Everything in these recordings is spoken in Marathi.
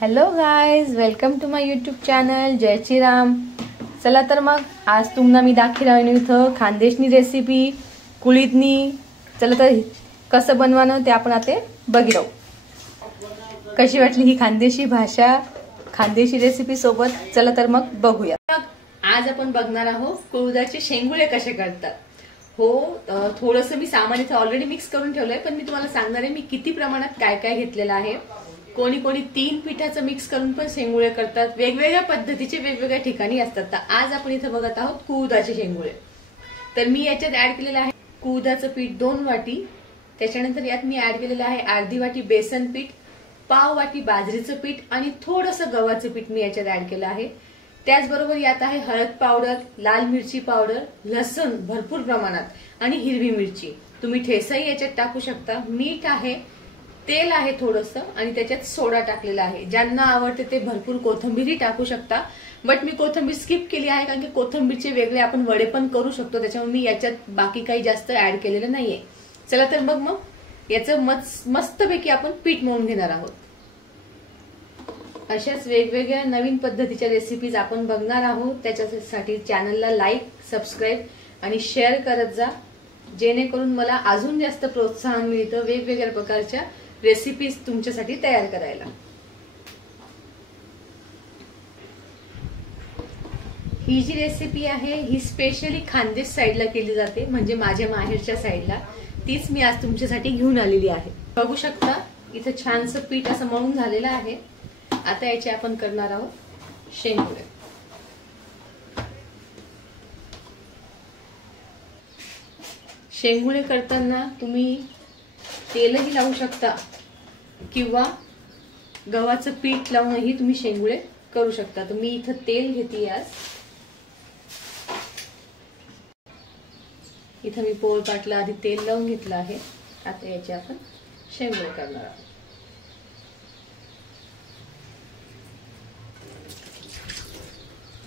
Hello guys, welcome to my YouTube channel जय श्रीराम। चला तर मग आज तुम्हाला मी दाखवणार इथं खानदेशनी रेसिपी कुळीदनी। चला तर कसं बनवानं ते आपण आता बघिराव। कशी वाटली ही खानदेशी भाषा खानदेशी रेसिपी सोबत। चला तर मग बघूया। आज आपण बघणार आहोत कुळदाचे शेंगुळे कसे करतात। हो, थोडंसं मी सामान इथे ऑलरेडी मिक्स करून ठेवलंय, पण मी तुम्हाला सांगणार आहे मी किती प्रमाणात काय काय घेतलेलं आहे। कोणी कोणी 3 पिठाचं मिक्स करून पण शेंगुळे करतात, वेगवेगळ्या पद्धतीचे वेगवेगळ्या ठिकाणी असतात। तर आज आपण इथे बघत आहोत कुळदाचे शेंगुळे। तर मी याच्यात ऍड केलेलं आहे कुळदाचं पीठ 2 वाटी, त्याच्यानंतर यात मी ऍड केलेलं आहे अर्धी वाटी बेसन पीठ, पाव वाटी बाजरीचं पीठ आणि थोडंसं गव्हाचं पीठ मी याच्यात ऍड केलं आहे। त्याचबरोबर यात आहे हळद पावडर, लाल मिरची पावडर, लसूण भरपूर प्रमाणात आणि हिरवी मिरची। तुम्ही ठेसाही याच्यात टाकू शकता। मीठ आहे, तेल आहे थोडंसं आणि त्याच्यात सोडा टाकलेला आहे। ज्यांना आवडते ते भरपूर कोथिंबीरही टाकू शकता, बट मी कोथिंबीर स्किप केली आहे कारण की कोथिंबीरचे वेगळे आपण वडे पण करू शकतो, त्याच्यामुळे मी याच्यात बाकी काही जास्त ऍड केलेलं नाहीये। चला तर मग याचं मस्तपैकी आपण पीठ मळून घेणार आहोत। अशाच वेगवेगळ्या नवीन पद्धतीच्या रेसिपीज आपण बघणार आहोत। त्याच्यासाठी चॅनलला लाईक, सबस्क्राईब आणि शेअर करत जा, जेणेकरून मला अजून जास्त प्रोत्साहन मिळतं वेगवेगळ्या प्रकारच्या रेसिपीज तुमच्यासाठी तयार करायला। ही जी रेसिपी आहे ही स्पेशली खानदेश साईडला केली जाते, म्हणजे माझ्या माहेरच्या साईडला। तीच मी आज तुमच्यासाठी घेऊन आलेली आहे। बघू शकता इथे छानसं पीठ असं मळून झालेलं आहे। आता याचे आपण करणार आहोत शेंगुळे। शेंगुळे करताना तुम्ही तेलही लावू शकता किंवा गव्हाचं पीठ लावूनही तुम्ही शेंगुळे करू शकता। तर मी इथं तेल घेते आज। इथं मी पोळपाटला आधी तेल लावून घेतलं आहे। आता याचे आपण शेंगुळे करणार आहोत।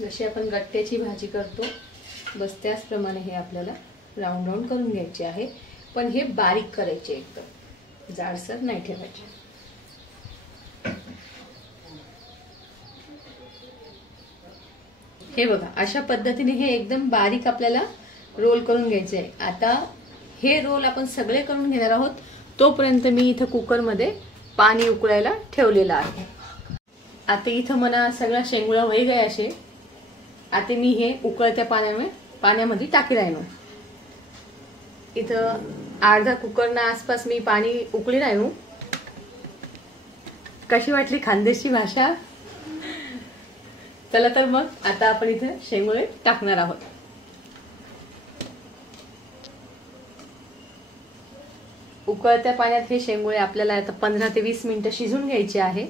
जशी आपण गट्ट्याची भाजी करतो बस त्याचप्रमाणे हे आपल्याला राऊंड राऊंड करून घ्यायचे आहे, पण हे बारीक करायचे, एकदम जाडसर नाही ठेवायचे। हे बघा अशा पद्धतीने हे एकदम बारीक आपल्याला रोल करून घ्यायचे आहे। आता हे रोल आपण सगळे करून घेणार आहोत, तोपर्यंत मी इथं कुकर मध्ये पाणी उकळायला ठेवलेलं आहे। आता इथं मला सगळा शेंगुळा होई गया असे। आता मी हे उकळत्या पाण्यामध्ये टाकी राहिनो। इथं अर्धा कुकरना आसपास मी पाणी उकळी राहिनो। कशी वाटली खानदेशी भाषा? चला तर मग आता आपण इथे शेंगुळे टाकणार आहोत। उकळत्या पाण्यात हे शेंगुळे आपल्याला आता 15 ते 20 मिनिटं शिजून घ्यायचे आहे।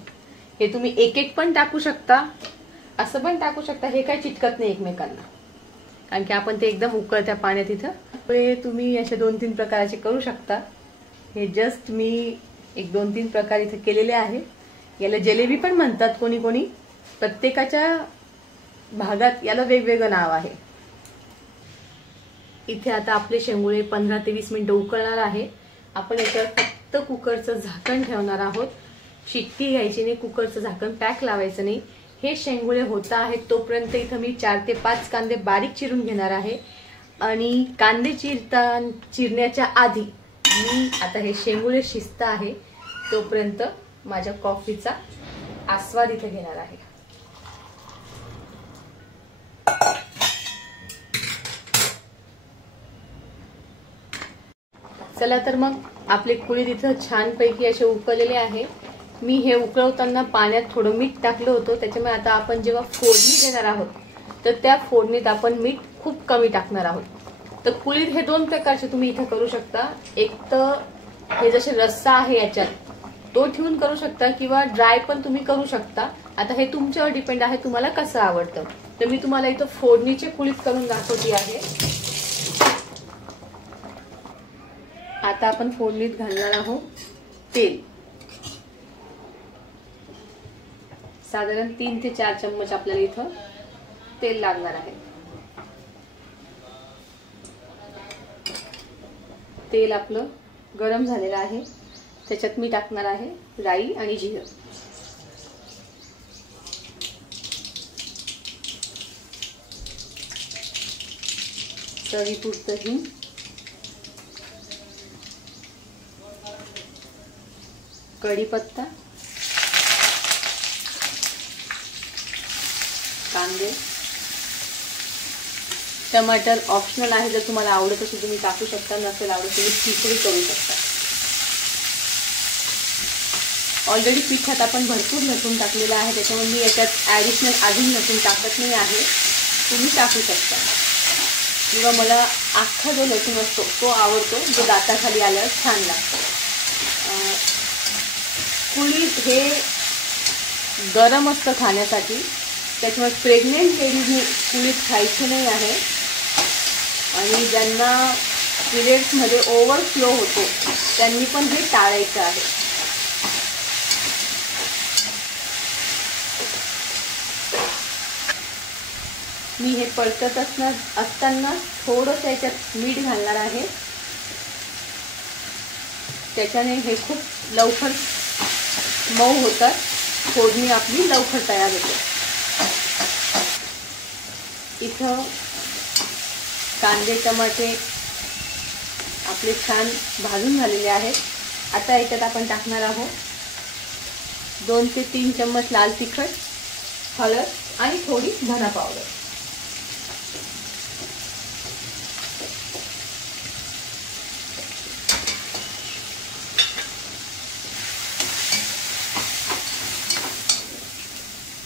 हे तुम्ही एक एक पण टाकू शकता, असं पण टाकू शकता, हे काय चिटकत नाही एकमेकांना, कारण की आपण ते एकदम उकळत्या पाण्यात इथं तुम्ही असे 2-3 प्रकारचे करू शकता। हे जस्ट मी एक 2-3 प्रकार इथे केलेले आहे। याला जलेबी पण म्हणतात कोणी कोणी, प्रत्येकाच्या भागात याला वेगवेगळं नाव आहे। इथे आता आपले शेंगुळे 15 ते 20 मिनिटं उकळणार आहे। आपण याच्यावर फक्त कुकरचं झाकण ठेवणार आहोत। शिट्टी घ्यायची नाही, कुकरचं झाकण पॅक लावायचं नाही। हे शेंगुळे होत आहेत तोपर्यंत इथं मी 4 ते 5 कांदे बारीक चिरून घेणार आहे। आणि कांदे चिरण्याच्या आधी मी आता हे शेंगुळे शिजत आहे तोपर्यंत माझ्या कॉफीचा आस्वाद इथे घेणार आहे। चला तर मग आपले कुळीद इथं छानपैकी असे उकळलेले आहे। मी हे उकळवताना पाण्यात थोडं मीठ टाकलं होतं, त्याच्यामुळे आता आपण जेव्हा फोडणी देणार आहोत तर त्या फोडणीत आपण मीठ खूप कमी टाकणार आहोत। तर कुळीद हे 2 प्रकारचे तुम्ही इथे करू शकता। एक तर हे जसे रस्सा आहे याच्यात तो ठेवून करू शकता, किंवा ड्राय पण तुम्ही करू शकता। आता हे तुमच्यावर डिपेंड आहे तुम्हाला कसं आवडतं। तर मी तुम्हाला इथं फोडणीचे कुळीद करून दाखवते आहे। आता आपण फोडणीत घालणार आहोत तेल। साधारण 3 ते 4 चम्मच आपल्याला इथं तेल लागणार आहे। तेल आपलं गरम झालेलं आहे, त्याच्यात मी टाकणार आहे राई आणि जिरं। चवीपुरतं हिंग, कढीपत्ता, कांदे, टमाटर ऑप्शनल आहे, जर तुम्हाला आवडत असेल तुम्ही टाकू शकता, नसेल आवडत तुम्ही खिचडी करू शकता। ऑलरेडी पिठात आपण भरपूर लसूण टाकलेला आहे, त्याच्यामुळे मी याच्यात ॲडिशनल अजून लसूण टाकत नाही आहे, तुम्ही टाकू शकता। किंवा मला अख्खा जो लसूण असतो तो आवडतो, जो दाताखाली आल्यावर छान लागतो। कुळीथ हे गरम असतं खाण्यासाठी, त्याच्यामुळे प्रेग्नेंट लेडीजने कुळीथ खायचे नाही आहे, आणि ज्यांना पिरियड्समध्ये ओव्हरफ्लो होतो त्यांनी पण हे टाळायचं आहे। मी हे परतत असताना थोडंसं याच्यात मीठ घालणार आहे, त्याच्याने हे खूप लवकर मऊ होतात, फोडणी आपली लवकर तयार होते। इथं कांदे टमाटे आपले छान भाजून झालेले आहेत। आता याच्यात आपण टाकणार आहोत 2 ते 3 चम्मच लाल तिखट, हळद आणि थोडी धना पावडर।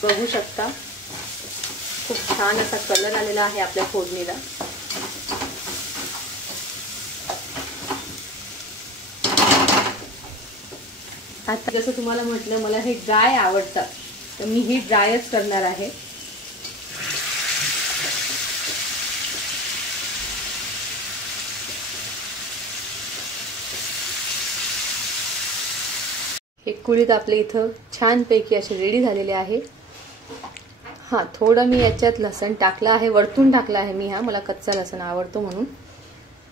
बघू शकता खूप छान असा कलर आलेला आहे आपल्या फोडणीला। आता जसं तुम्हाला म्हटलं मला हे ड्राय आवडतं, तर मी ही ड्रायच करणार आहे। हे कुळीथ आपले इथं छानपैकी असे रेडी झालेले आहे। हां, थोडं मी याच्यात लसण टाकलं आहे, वरतून टाकलं आहे मी, मला कच्चा लसण आवडतो म्हणून।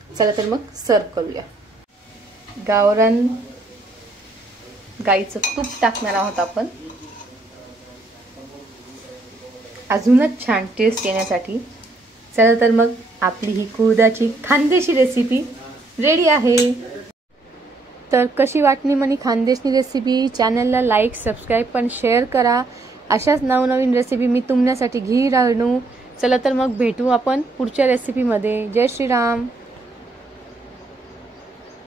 चला तर मग सर्व करूया। गावरान गाईचं तूप टाकणार आहोत आपण, अजूनच छान टेस्ट येण्यासाठी। चला तर मग आपली ही कुळथाची खानदेशी रेसिपी रेडी आहे। तर कशी वाटली मनी खानदेशनी रेसिपी? चॅनलला लाईक सबस्क्राईब पण शेअर करा। अशाच नवनवीन रेसिपी मी तुमच्यासाठी घेऊन राहू। चला तर मग भेटू आपण पुढच्या रेसिपीमध्ये। जय श्रीराम।